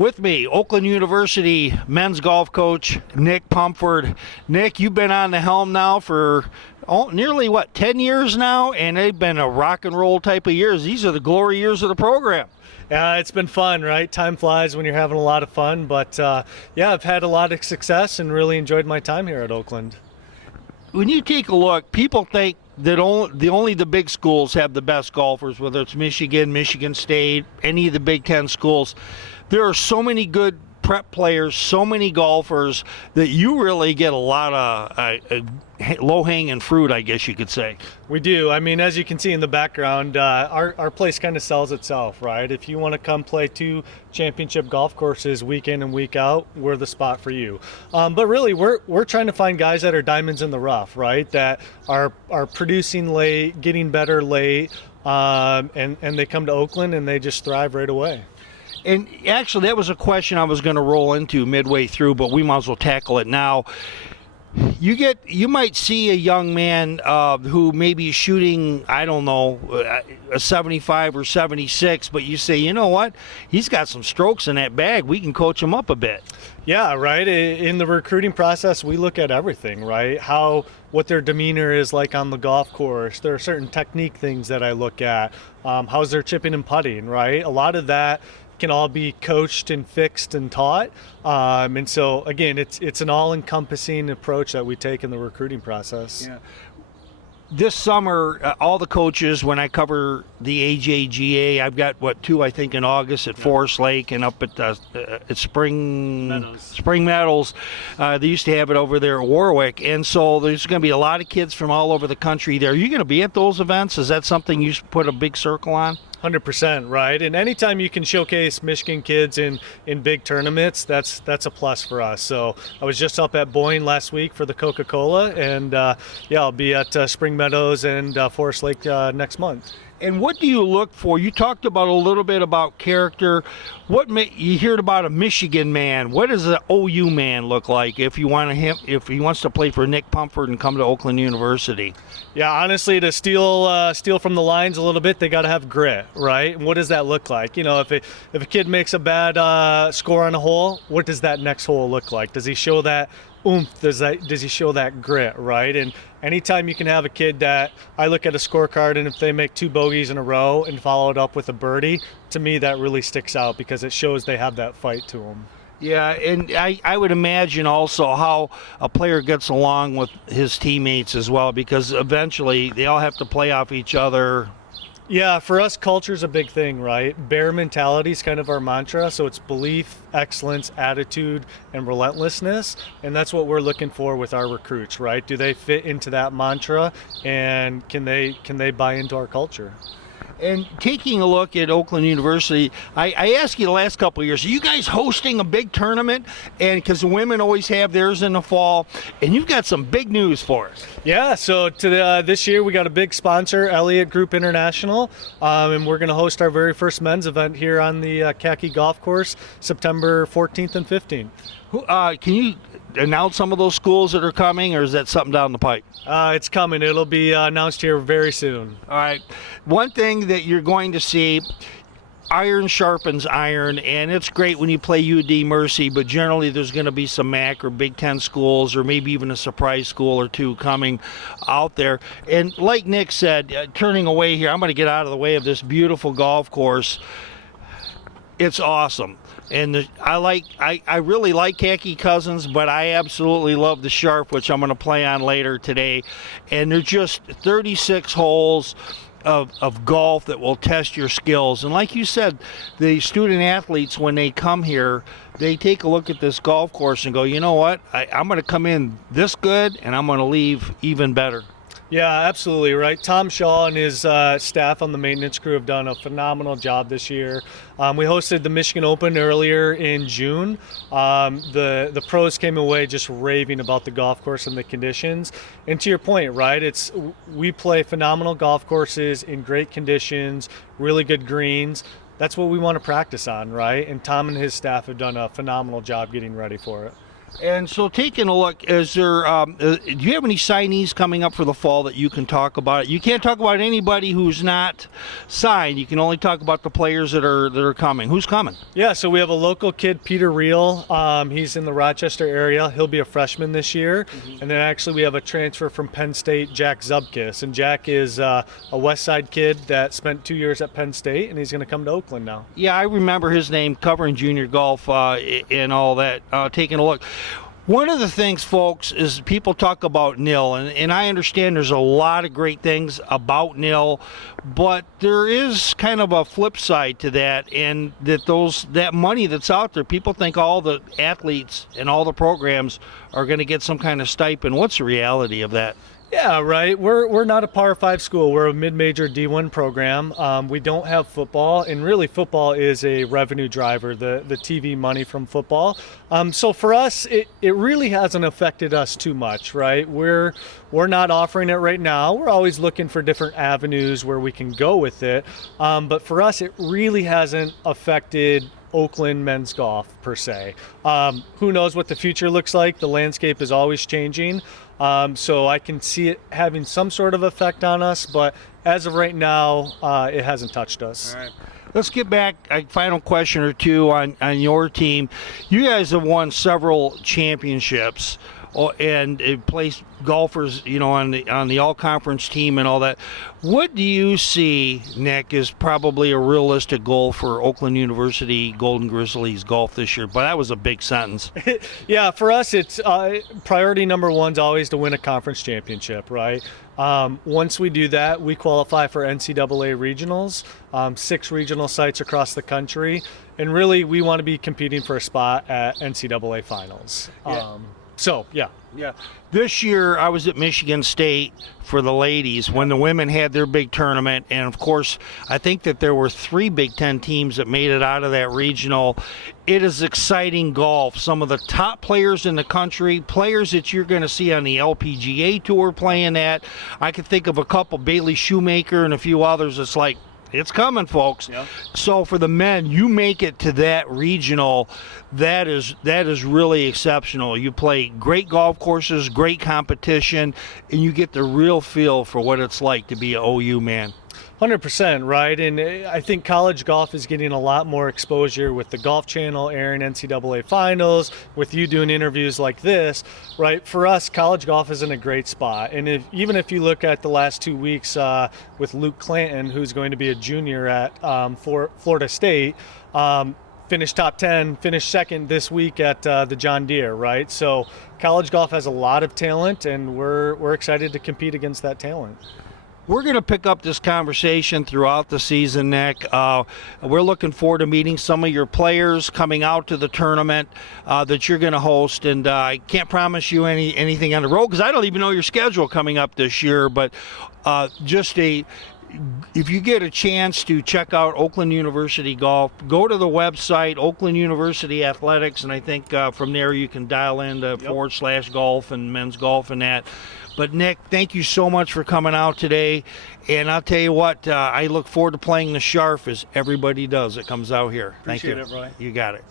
With me, Oakland University men's golf coach, Nick Pumford. Nick, you've been on the helm now for nearly, 10 years now? And they've been a rock and roll type of years. These are the glory years of the program. Yeah, it's been fun, right? Time flies when you're having a lot of fun. But, I've had a lot of success and really enjoyed my time here at Oakland. When you take a look, people think that only the big schools have the best golfers, whether it's Michigan, Michigan State, any of the Big Ten schools. There are so many good prep players, so many golfers, that you really get a lot of low-hanging fruit, I guess you could say. We do. I mean, as you can see in the background, our place kind of sells itself, right? If you want to come play 2 championship golf courses week in and week out, we're the spot for you. But really, we're trying to find guys that are diamonds in the rough, right? That are producing late, getting better late, and they come to Oakland and they just thrive right away. And actually, that was a question I was going to roll into midway through, but we might as well tackle it now. You might see a young man who maybe is shooting, I don't know, a 75 or 76, but you say, you know what, he's got some strokes in that bag. We can coach him up a bit. Yeah, right. In the recruiting process, we look at everything, right? What their demeanor is like on the golf course. There are certain technique things that I look at. How's their chipping and putting, right? A lot of that can all be coached and fixed and taught. And so, again, it's an all-encompassing approach that we take in the recruiting process. Yeah. This summer, all the coaches, when I cover the AJGA, I've got, 2, I think, in August at Forest Lake and up at Spring Meadows. They used to have it over there at Warwick. And so there's going to be a lot of kids from all over the country there. Are you going to be at those events? Is that something you put a big circle on? 100%, right? And anytime you can showcase Michigan kids in big tournaments, that's a plus for us. So I was just up at Boyne last week for the Coca-Cola, and I'll be at Spring Meadows and Forest Lake next month. And what do you look for? You talked about a little bit about character. You heard about a Michigan man. What does an OU man look like if he wants to play for Nick Pumford and come to Oakland University? Yeah, honestly, to steal from the lines a little bit, they got to have grit, right? And what does that look like? You know, if a kid makes a bad score on a hole, what does that next hole look like? Does he show that oomph? Does he show that grit, right? And anytime you can have a kid that I look at a scorecard, and if they make 2 bogeys in a row and follow it up with a birdie, to me that really sticks out because it shows they have that fight to them. Yeah, and I would imagine also how a player gets along with his teammates as well, because eventually they all have to play off each other. Yeah, for us, culture's a big thing, right? Bear mentality is kind of our mantra. So it's belief, excellence, attitude, and relentlessness. And that's what we're looking for with our recruits, right? Do they fit into that mantra, and can they buy into our culture? And taking a look at Oakland University, I asked you the last couple of years, are you guys hosting a big tournament? And because the women always have theirs in the fall, and you've got some big news for us. Yeah, so this year we got a big sponsor, Elliott Group International, and we're going to host our very first men's event here on the Khaki Golf Course, September 14th and 15th. Can you announce some of those schools that are coming, or is that something down the pipe? It's coming. It'll be announced here very soon. All right. One thing that you're going to see, iron sharpens iron, and it's great when you play UD Mercy, but generally there's going to be some MAC or Big Ten schools, or maybe even a surprise school or 2 coming out there. And like Nick said, turning away here, I'm going to get out of the way of this beautiful golf course. It's awesome. And I really like Khaki Cousins, but I absolutely love the Sharp, which I'm going to play on later today. And they're just 36 holes of golf that will test your skills. And like you said, the student athletes, when they come here, they take a look at this golf course and go, you know what, I'm going to come in this good, and I'm going to leave even better. Yeah, absolutely, right. Tom Shaw and his staff on the maintenance crew have done a phenomenal job this year. We hosted the Michigan Open earlier in June. The pros came away just raving about the golf course and the conditions. And to your point, right, we play phenomenal golf courses in great conditions, really good greens. That's what we want to practice on, right? And Tom and his staff have done a phenomenal job getting ready for it. And so, taking a look, is there? Do you have any signees coming up for the fall that you can talk about? You can't talk about anybody who's not signed. You can only talk about the players that are coming. Who's coming? Yeah, so we have a local kid, Peter Reel. He's in the Rochester area. He'll be a freshman this year. And then actually we have a transfer from Penn State, Jack Zubkis. And Jack is a West Side kid that spent 2 years at Penn State, and he's going to come to Oakland now. Yeah, I remember his name covering junior golf and all that. Taking a look. One of the things, folks, is people talk about NIL, and I understand there's a lot of great things about NIL, but there is kind of a flip side to that, and that money that's out there, people think all the athletes and all the programs are going to get some kind of stipend. What's the reality of that? Yeah, right. We're not a Power 5 school. We're a mid-major D1 program. We don't have football, and really football is a revenue driver, the TV money from football. So for us, it really hasn't affected us too much, right? We're not offering it right now. We're always looking for different avenues where we can go with it. But for us, it really hasn't affected Oakland men's golf per se. Who knows what the future looks like? The landscape is always changing. So I can see it having some sort of effect on us, but as of right now, it hasn't touched us. All right. Let's get back, a final question or two on your team. You guys have won several championships and placed golfers, on the all-conference team and all that. What do you see, Nick, is probably a realistic goal for Oakland University Golden Grizzlies golf this year? But that was a big sentence. Yeah, for us, it's priority number one's always to win a conference championship, right? Once we do that, we qualify for NCAA regionals, 6 regional sites across the country, and really we want to be competing for a spot at NCAA finals. Yeah. Yeah. This year, I was at Michigan State for the ladies when the women had their big tournament. And, of course, I think that there were 3 Big Ten teams that made it out of that regional. It is exciting golf. Some of the top players in the country, players that you're going to see on the LPGA Tour playing that. I could think of a couple, Bailey Shoemaker and a few others. It's like, it's coming, folks. Yep. So for the men, you make it to that regional, that is really exceptional. You play great golf courses, great competition, and you get the real feel for what it's like to be an OU man. 100%, right? And I think college golf is getting a lot more exposure with the Golf Channel airing NCAA finals, with you doing interviews like this, right? For us, college golf is in a great spot. And even if you look at the last 2 weeks with Luke Clanton, who's going to be a junior at Florida State, finished top 10, finished second this week at the John Deere, right? So college golf has a lot of talent, and we're excited to compete against that talent. We're going to pick up this conversation throughout the season, Nick. We're looking forward to meeting some of your players coming out to the tournament that you're going to host. And I can't promise you anything on the road because I don't even know your schedule coming up this year. But if you get a chance to check out Oakland University Golf, go to the website, Oakland University Athletics, and I think from there you can dial in to /golf and men's golf and that. But, Nick, thank you so much for coming out today. And I'll tell you what, I look forward to playing the Sharf as everybody does that comes out here. Thank you. Appreciate it, Brian. You got it.